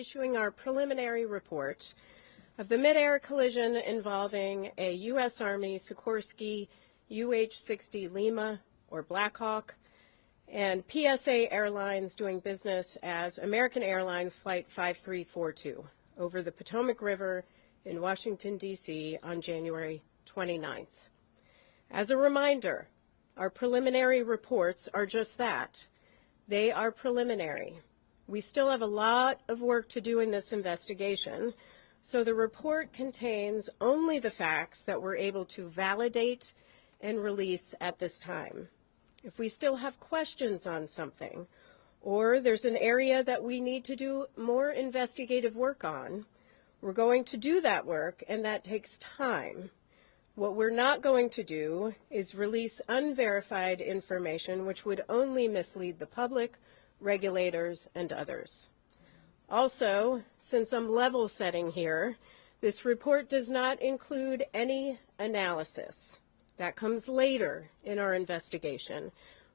issuing our preliminary report of the midair collision involving a U.S. Army Sikorsky UH-60 Lima, or Black Hawk, and PSA Airlines doing business as American Airlines Flight 5342 over the Potomac River in Washington, D.C. on January 29th. As a reminder, our preliminary reports are just that. They are preliminary. We still have a lot of work to do in this investigation, so the report contains only the facts that we're able to validate and release at this time. If we still have questions on something, or there's an area that we need to do more investigative work on, we're going to do that work, and that takes time. What we're not going to do is release unverified information which would only mislead the public, regulators, and others. Also, since I'm level setting here, this report does not include any analysis. That comes later in our investigation.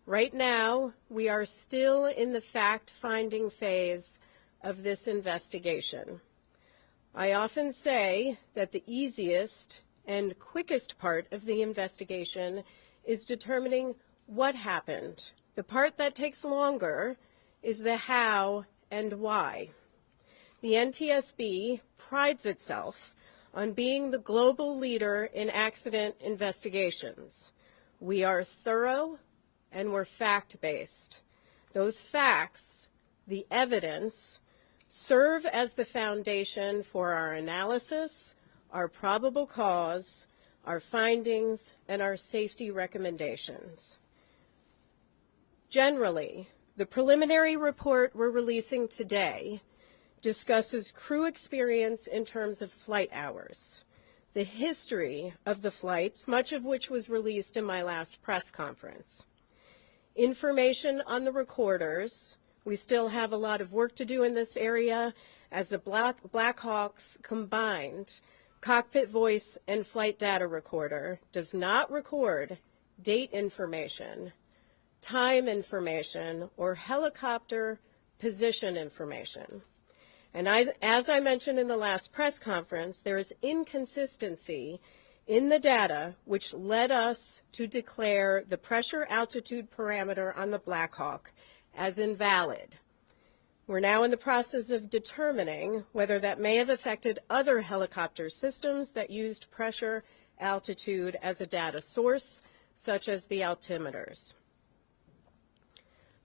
Right now, we are still in the fact-finding phase of this investigation. I often say that the easiest and quickest part of the investigation is determining what happened. The part that takes longer is the how and why. The NTSB prides itself on being the global leader in accident investigations. We are thorough and we're fact-based. Those facts, the evidence, serve as the foundation for our analysis, our probable cause, our findings, and our safety recommendations. Generally, the preliminary report we're releasing today discusses crew experience in terms of flight hours, the history of the flights, much of which was released in my last press conference, information on the recorders. We still have a lot of work to do in this area as the Black Hawk's combined cockpit voice and flight data recorder does not record date information, time information, or helicopter position information. And as I mentioned in the last press conference, there is inconsistency in the data which led us to declare the pressure altitude parameter on the Black Hawk as invalid. We're now in the process of determining whether that may have affected other helicopter systems that used pressure altitude as a data source, such as the altimeters.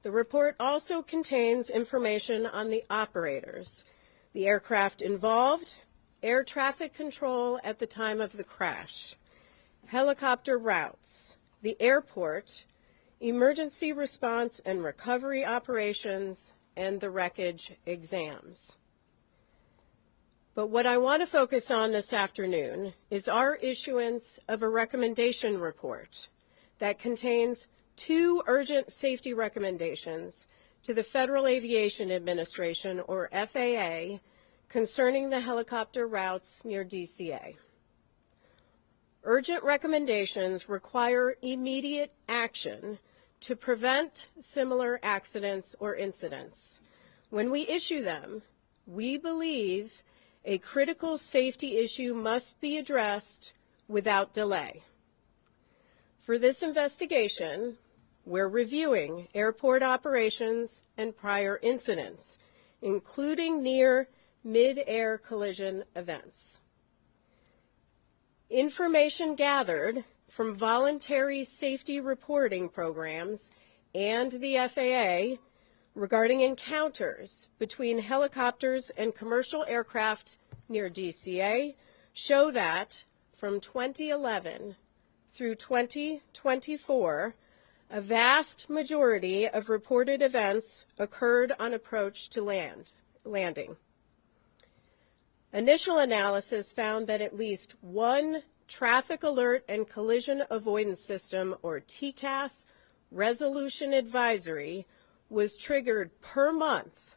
The report also contains information on the operators, the aircraft involved, air traffic control at the time of the crash, helicopter routes, the airport, emergency response and recovery operations, and the wreckage exams. But what I want to focus on this afternoon is our issuance of a recommendation report that contains 2 urgent safety recommendations to the Federal Aviation Administration, or FAA, concerning the helicopter routes near DCA. Urgent recommendations require immediate action to prevent similar accidents or incidents. When we issue them, we believe a critical safety issue must be addressed without delay. For this investigation, we're reviewing airport operations and prior incidents, including near mid-air collision events. Information gathered from voluntary safety reporting programs and the FAA regarding encounters between helicopters and commercial aircraft near DCA show that from 2011 through 2024, a vast majority of reported events occurred on approach to landing. Initial analysis found that at least one Traffic Alert and Collision Avoidance System, or TCAS, resolution advisory was triggered per month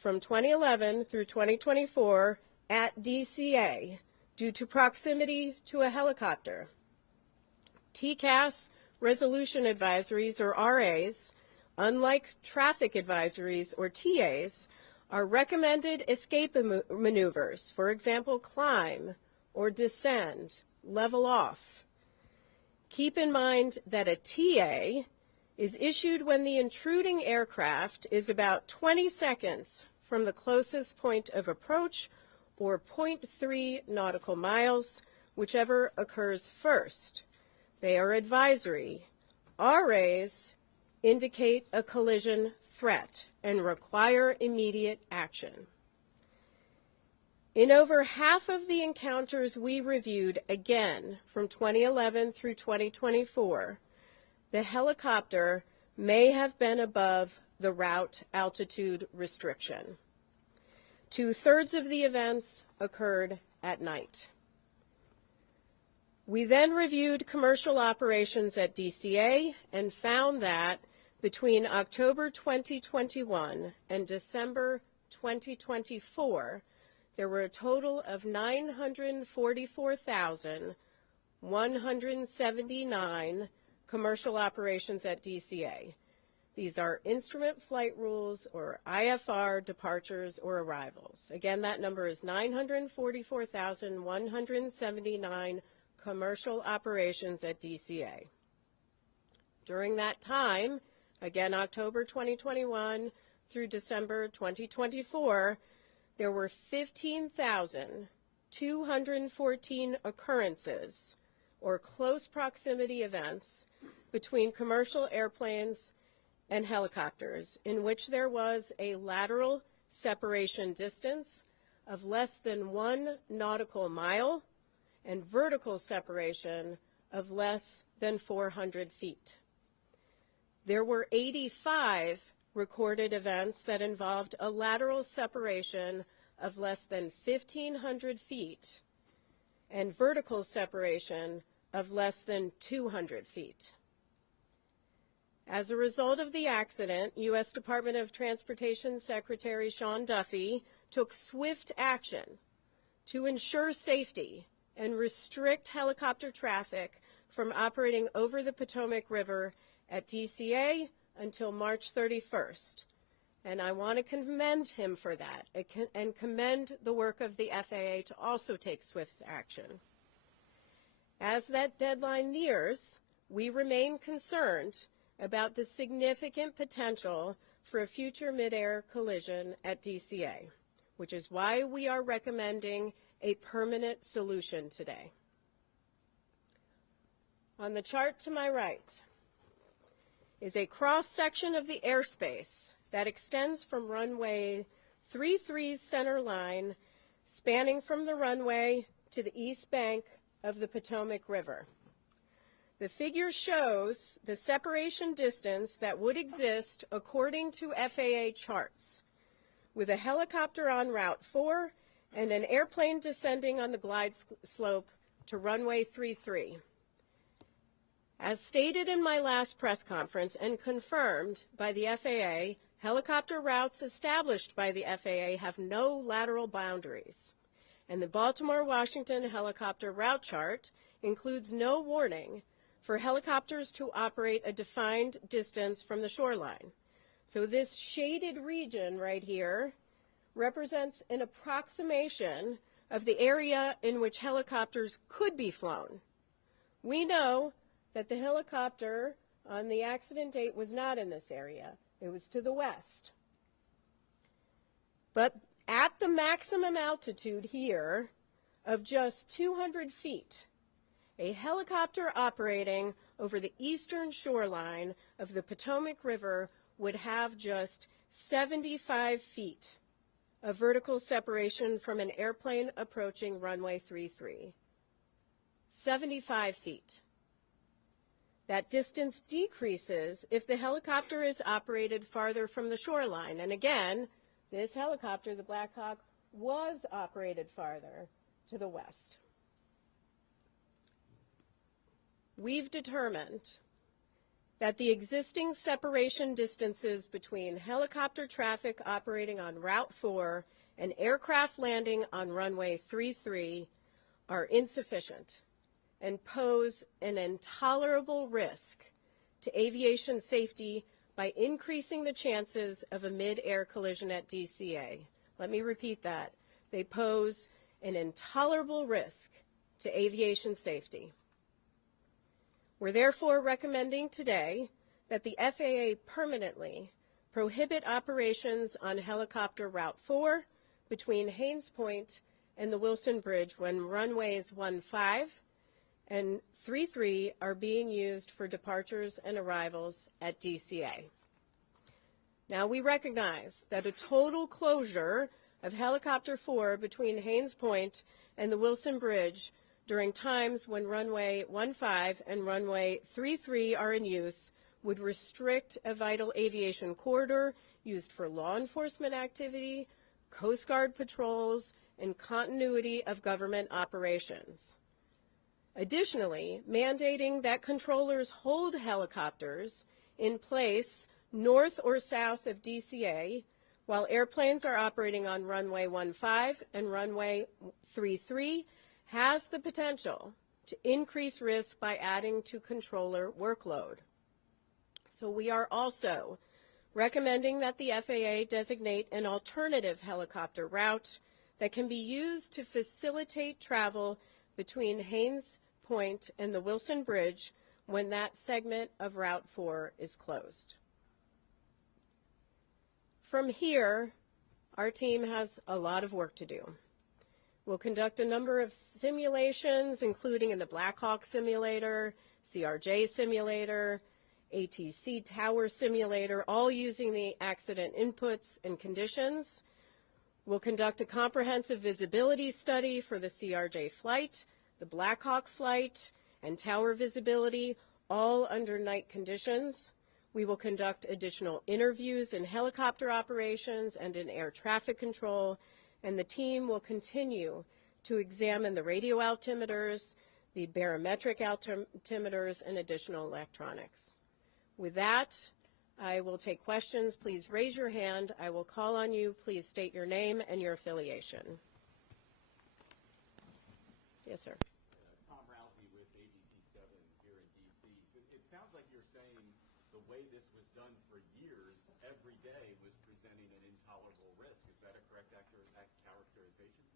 from 2011 through 2024 at DCA due to proximity to a helicopter. TCAS resolution advisories, or RAs, unlike traffic advisories, or TAs, are recommended escape maneuvers, for example, climb or descend, level off. Keep in mind that a TA is issued when the intruding aircraft is about 20 seconds from the closest point of approach or 0.3 nautical miles, whichever occurs first. They are advisory. RAs indicate a collision threat and require immediate action. In over half of the encounters we reviewed, again from 2011 through 2024, the helicopter may have been above the route altitude restriction. 2/3 of the events occurred at night. We then reviewed commercial operations at DCA and found that between October 2021 and December 2024, there were a total of 944,179 commercial operations at DCA. These are instrument flight rules or IFR departures or arrivals. Again, that number is 944,179 commercial operations at DCA. During that time, again, October 2021 through December 2024, there were 15,214 occurrences or close proximity events between commercial airplanes and helicopters in which there was a lateral separation distance of less than 1 nautical mile and vertical separation of less than 400 feet. There were 85 recorded events that involved a lateral separation of less than 1,500 feet and vertical separation of less than 200 feet. As a result of the accident, U.S. Department of Transportation Secretary Sean Duffy took swift action to ensure safety and restrict helicopter traffic from operating over the Potomac River at DCA until March 31st. And I want to commend him for that and commend the work of the FAA to also take swift action. As that deadline nears, we remain concerned about the significant potential for a future midair collision at DCA, which is why we are recommending a permanent solution today. On the chart to my right is a cross-section of the airspace that extends from runway 33's center line, spanning from the runway to the east bank of the Potomac River. The figure shows the separation distance that would exist according to FAA charts, with a helicopter on Route 4 and an airplane descending on the glide slope to runway 33. As stated in my last press conference and confirmed by the FAA, helicopter routes established by the FAA have no lateral boundaries, and the Baltimore-Washington helicopter route chart includes no warning for helicopters to operate a defined distance from the shoreline. So this shaded region right here represents an approximation of the area in which helicopters could be flown. We know that the helicopter on the accident date was not in this area. It was to the west. But at the maximum altitude here of just 200 feet, a helicopter operating over the eastern shoreline of the Potomac River would have just 75 feet of vertical separation from an airplane approaching runway 33. 75 feet. That distance decreases if the helicopter is operated farther from the shoreline. And again, this helicopter, the Black Hawk, was operated farther to the west. We've determined that the existing separation distances between helicopter traffic operating on Route 4 and aircraft landing on runway 33 are insufficient and pose an intolerable risk to aviation safety by increasing the chances of a mid-air collision at DCA. Let me repeat that. They pose an intolerable risk to aviation safety. We're therefore recommending today that the FAA permanently prohibit operations on helicopter Route 4 between Haines Point and the Wilson Bridge when runways 15 and 33 are being used for departures and arrivals at DCA. Now, we recognize that a total closure of helicopter 4 between Haines Point and the Wilson Bridge during times when runway 15 and runway 33 are in use would restrict a vital aviation corridor used for law enforcement activity, Coast Guard patrols, and continuity of government operations. Additionally, mandating that controllers hold helicopters in place north or south of DCA while airplanes are operating on runway 15 and runway 33 has the potential to increase risk by adding to controller workload. So we are also recommending that the FAA designate an alternative helicopter route that can be used to facilitate travel between Haines Point and the Wilson Bridge when that segment of Route 4 is closed. From here, our team has a lot of work to do. We'll conduct a number of simulations, including in the Black Hawk simulator, CRJ simulator, ATC tower simulator, all using the accident inputs and conditions. We'll conduct a comprehensive visibility study for the CRJ flight, the Black Hawk flight, and tower visibility, all under night conditions. We will conduct additional interviews in helicopter operations and in air traffic control, and the team will continue to examine the radio altimeters, the barometric altimeters, and additional electronics. With that, I will take questions. Please raise your hand. I will call on you. Please state your name and your affiliation. Yes, sir. Tom Rousey with ABC7 here in D.C. So it sounds like you're saying the way this was done for years, every day was presenting an intolerable risk. Is that a correct characterization?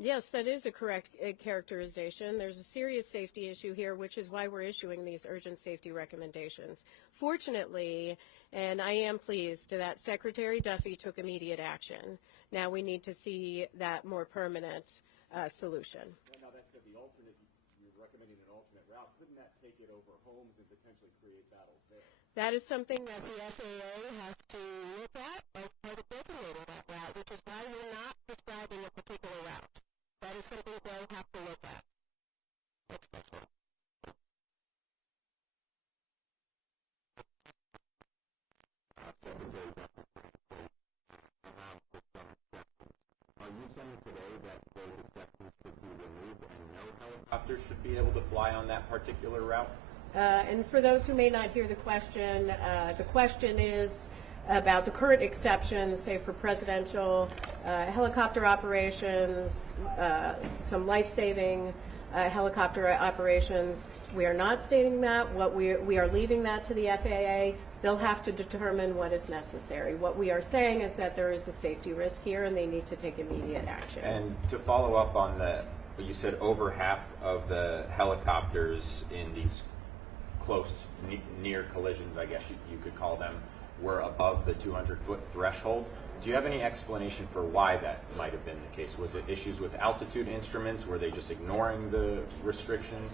Yes, that is a correct characterization. There's a serious safety issue here, which is why we're issuing these urgent safety recommendations. Fortunately, and I am pleased that Secretary Duffy took immediate action. Now we need to see that more permanent solution. Well, now that said, the alternate, you're recommending an alternate route. Couldn't that take it over homes and potentially create battles there? That is something that the FAA has to look at as part of designating that route, which is why we're not prescribing a particular route. That is something they'll have to look at. Next question. Are you saying today that those exceptions should be removed and no helicopters should be able to fly on that particular route? And for those who may not hear the question is about the current exceptions, say for presidential helicopter operations, some life-saving helicopter operations. We are not stating that. We are leaving that to the FAA. They'll have to determine what is necessary. What we are saying is that there is a safety risk here and they need to take immediate action. And to follow up on you said over half of the helicopters in these close, near collisions, I guess you could call them, were above the 200-foot threshold. Do you have any explanation for why that might have been the case? Was it issues with altitude instruments? Were they just ignoring the restrictions?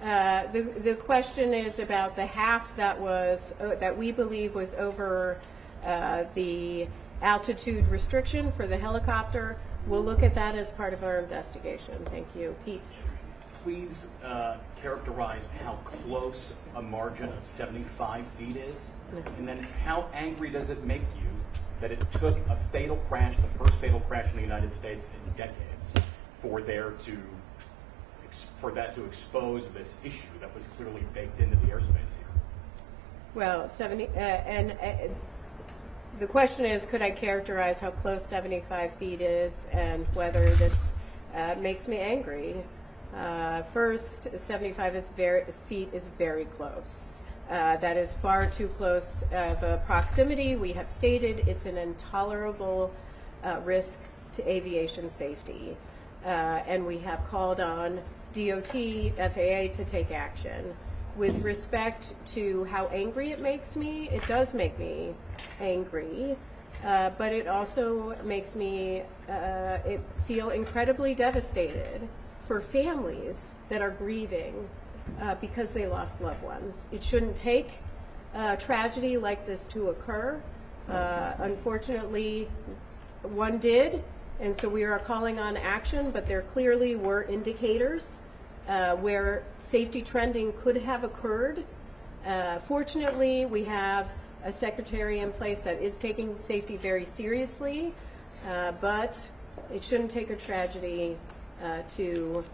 The question is about the half that we believe was over the altitude restriction for the helicopter. We'll look at that as part of our investigation. Thank you. Pete. Please characterize how close a margin of 75 feet is, and then how angry does it make you that it took a fatal crash, the first fatal crash in the United States in decades, for that to expose this issue that was clearly baked into the airspace here? Well, the question is, could I characterize how close 75 feet is and whether this makes me angry? First, 75 feet is very close. That is far too close of a proximity. We have stated it's an intolerable risk to aviation safety. And we have called on DOT, FAA to take action. With respect to how angry it makes me, it does make me angry, but it also makes me feel incredibly devastated for families that are grieving because they lost loved ones. It shouldn't take tragedy like this to occur. Unfortunately, one did, and so we are calling on action, but there clearly were indicators where safety trending could have occurred. Fortunately, we have a secretary in place that is taking safety very seriously, but it shouldn't take a tragedy to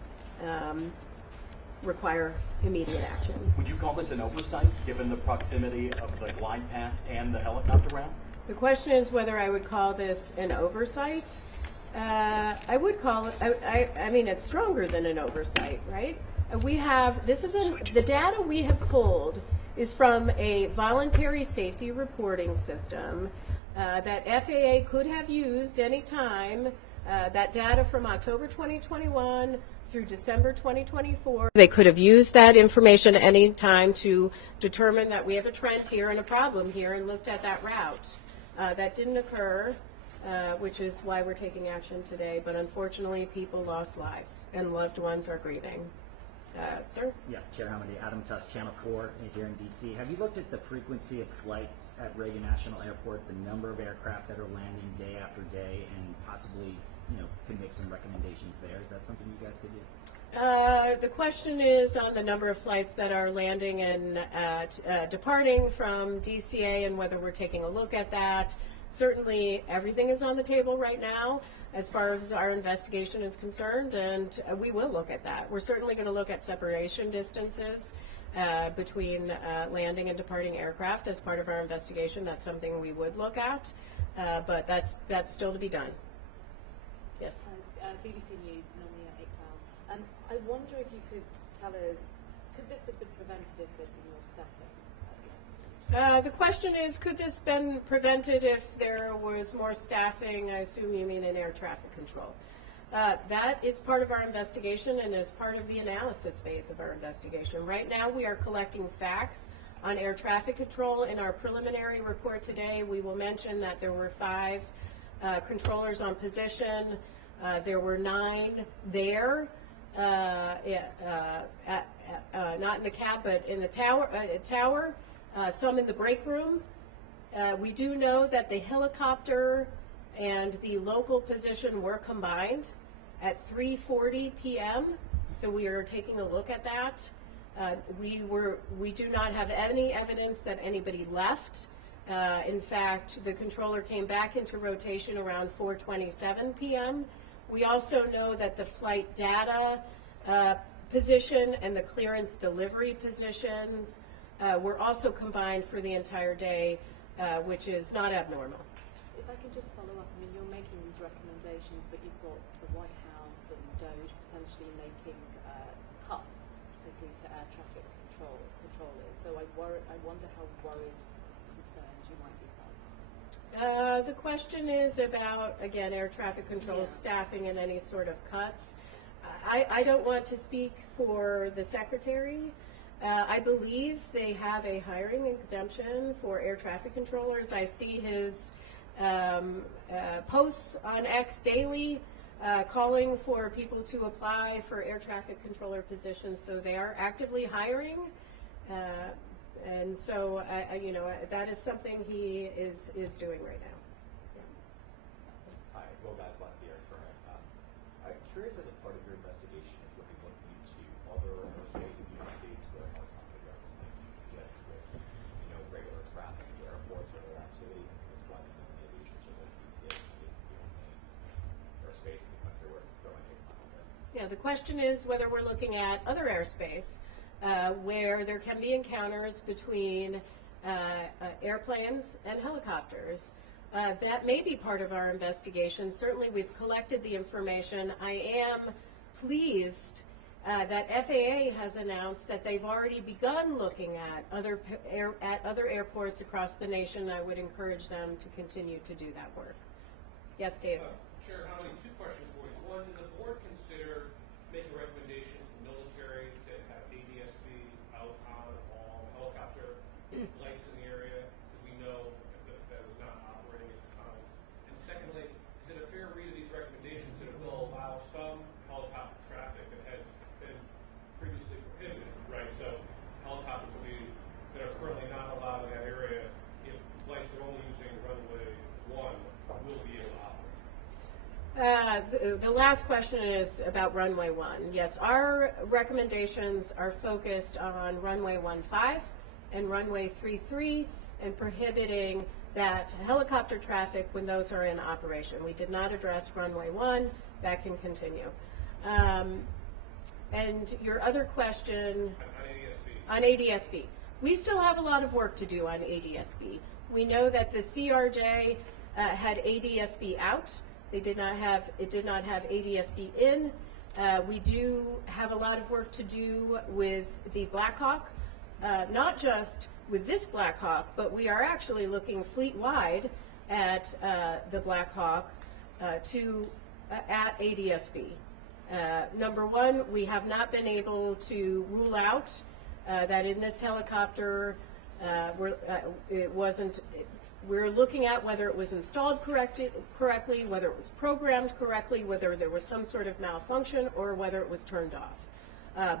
require immediate action. Would you call this an oversight, given the proximity of the glide path and the helicopter route? The question is whether I would call this an oversight. I would call it, I mean, it's stronger than an oversight, right? We have, the data we have pulled is from a voluntary safety reporting system that FAA could have used any time. That data from October 2021 through December 2024. They could have used that information any time to determine that we have a trend here and a problem here and looked at that route. That didn't occur, which is why we're taking action today. But unfortunately, people lost lives and loved ones are grieving. Sir? Yeah, Chair Hamady, Adam Tuss, Channel 4 here in D.C. Have you looked at the frequency of flights at Reagan National Airport, the number of aircraft that are landing day after day, and possibly, could make some recommendations there? Is that something you guys could do? The question is on the number of flights that are landing and departing from DCA and whether we're taking a look at that. Certainly everything is on the table right now as far as our investigation is concerned, and we will look at that. We're certainly going to look at separation distances between landing and departing aircraft as part of our investigation. That's something we would look at, but that's still to be done. Yes? BBC News, Nomi Iqbal. I wonder if you could tell us, could this have been prevented if there'd been more staffing? The question is, could this been prevented if there was more staffing? I assume you mean in air traffic control. That is part of our investigation and is part of the analysis phase of our investigation. Right now we are collecting facts on air traffic control. In our preliminary report today, we will mention that there were 5 controllers on position. There were 9 there, not in the cab, but in the tower. Some in the break room. We do know that the helicopter and the local position were combined at 3:40 p.m. So we are taking a look at that. We do not have any evidence that anybody left. In fact, the controller came back into rotation around 4:27 p.m. We also know that the flight data position and the clearance delivery positions were also combined for the entire day, which is not abnormal. If I can just follow up, I mean, you're making these recommendations, but you've got the White House and DOJ potentially making cuts, particularly to air traffic controllers. So I wonder how worried, concerned you might be about. The question is about, again, air traffic control staffing and any sort of cuts. I don't want to speak for the Secretary. I believe they have a hiring exemption for air traffic controllers. I see his posts on X daily calling for people to apply for air traffic controller positions, so they are actively hiring. And so, that is something he is doing right now. Hi, Will Gasblatt here. I'm curious, as a part of your investigation, if you'll be looking into other states in the United States where helicopter routes might be get with, regular traffic to airports or other activities, and it's why the aviation service DCA is the only airspace in the country where going helicopter. Yeah, the question is whether we're looking at other airspace where there can be encounters between airplanes and helicopters. That may be part of our investigation. Certainly we've collected the information. I am pleased that FAA has announced that they've already begun looking at other airports across the nation. I would encourage them to continue to do that work. Yes, David. Chair Howley, two questions for you. One, did the board consider making a recommendation to the military to have ADSB out on all helicopter flights in the area? Because we know that was not operating at the time. And secondly, is it a fair read of these recommendations that it will allow some helicopter traffic that has been previously prohibited, right? So helicopters that are currently not allowed in that area, if flights are only using runway 1, will be able to operate. The last question is about runway 1. Yes, our recommendations are focused on runway 15 and runway 33 and prohibiting that helicopter traffic when those are in operation. We did not address runway 1. That can continue. And your other question on ADSB. We still have a lot of work to do on ADSB. We know that the CRJ had ADSB out. It did not have ADSB in. We do have a lot of work to do with the Black Hawk, not just with this Black Hawk, but we are actually looking fleet-wide at the Black Hawk at ADSB. Number one, we have not been able to rule out that in this helicopter we're looking at whether it was installed correctly, whether it was programmed correctly, whether there was some sort of malfunction, or whether it was turned off.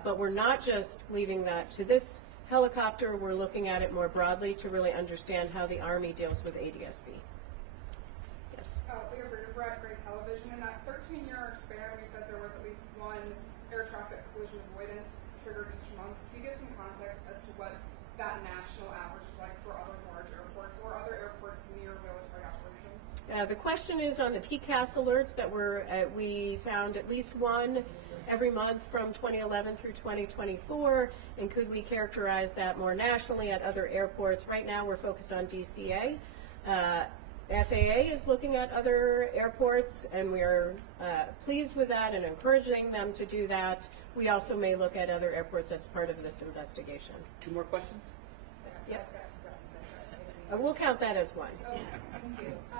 But we're not just leaving that to this helicopter. We're looking at it more broadly to really understand how the Army deals with ADSB. Yes. We're at Gray Television. In that 13-year span, we said there was at least one air traffic collision avoidance triggered each month. Can you give some context as to what that national average is like for other large airports or other airports near military operations? The question is on the TCAS alerts that we found at least one every month from 2011 through 2024, and could we characterize that more nationally at other airports? Right now we're focused on DCA. FAA is looking at other airports, and we are pleased with that and encouraging them to do that. We also may look at other airports as part of this investigation. Two more questions? Yep. We'll count that as one. Okay, thank you. So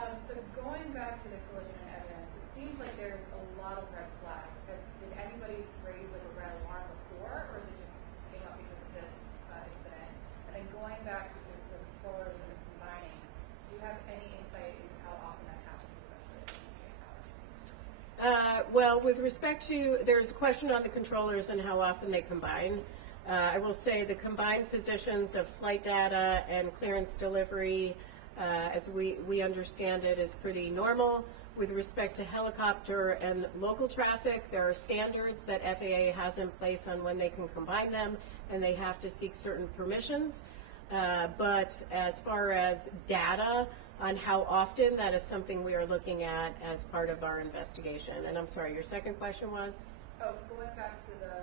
going back to the collision and evidence, it seems like there's a lot of red flags. Did anybody raise like a red alarm before, or is it just came up because of this incident? And then going back to the controllers and the combining, do you have any insight into how often that happens, especially at the tower? Well, with respect to, there's a question on the controllers and how often they combine. I will say the combined positions of flight data and clearance delivery, as we understand it, is pretty normal. With respect to helicopter and local traffic, there are standards that FAA has in place on when they can combine them, and they have to seek certain permissions. But as far as data on how often, that is something we are looking at as part of our investigation. And I'm sorry, your second question was? Oh, going back to the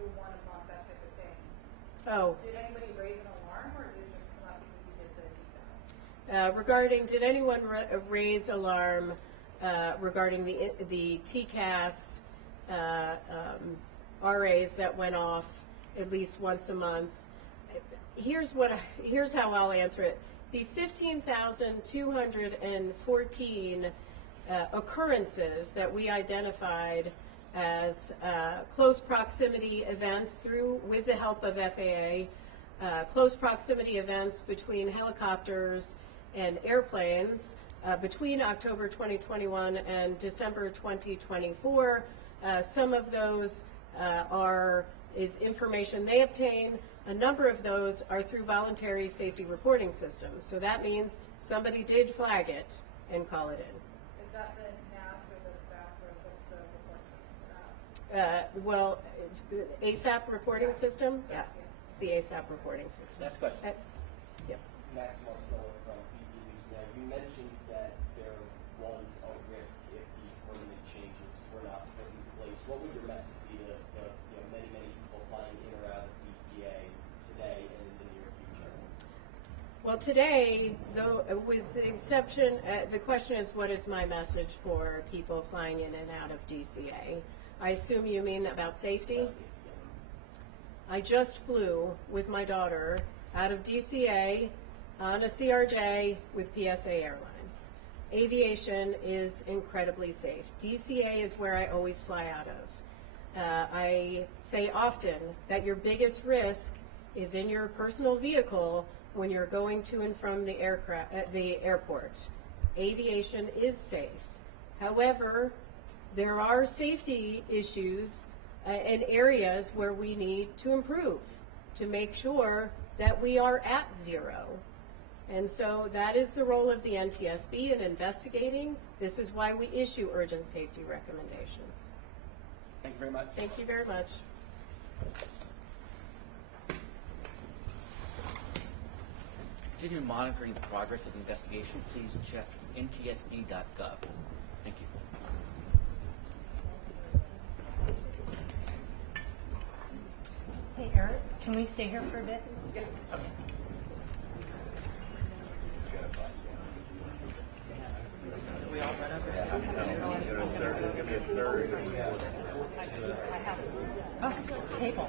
1 a month, that type of thing. Oh. Did anybody raise an alarm, or did it just come up because you did the detail? Regarding, did anyone raise alarm regarding the TCAS RAs that went off at least once a month? Here's how I'll answer it. The 15,214 occurrences that we identified as close proximity events with the help of FAA, close proximity events between helicopters and airplanes between October 2021 and December 2024. Some of those is information they obtain. A number of those are through voluntary safety reporting systems. So that means somebody did flag it and call it in. Is that the NAS or the FAS, or what's the reporting system for that? Well, ASAP reporting system? Yeah, it's the ASAP reporting system. Next question. Yep. Max Marcella from DC News Now. You mentioned that there was a risk if these permanent changes were not put in place. What would your message be to the many people flying in or out of DCA today and in the near future? Well, today, though, with the exception, the question is, what is my message for people flying in and out of DCA? I assume you mean about safety? I just flew with my daughter out of DCA on a CRJ with PSA Airlines. Aviation is incredibly safe. DCA is where I always fly out of. I say often that your biggest risk is in your personal vehicle when you're going to and from the airport. Aviation is safe. However, there are safety issues and areas where we need to improve to make sure that we are at zero. And so that is the role of the NTSB in investigating. This is why we issue urgent safety recommendations. Thank you very much. Thank you very much. To continue monitoring the progress of the investigation, please check ntsb.gov. Thank you. Hey, Eric, can we stay here for a bit? Yeah. Okay. We all run over? Oh, table.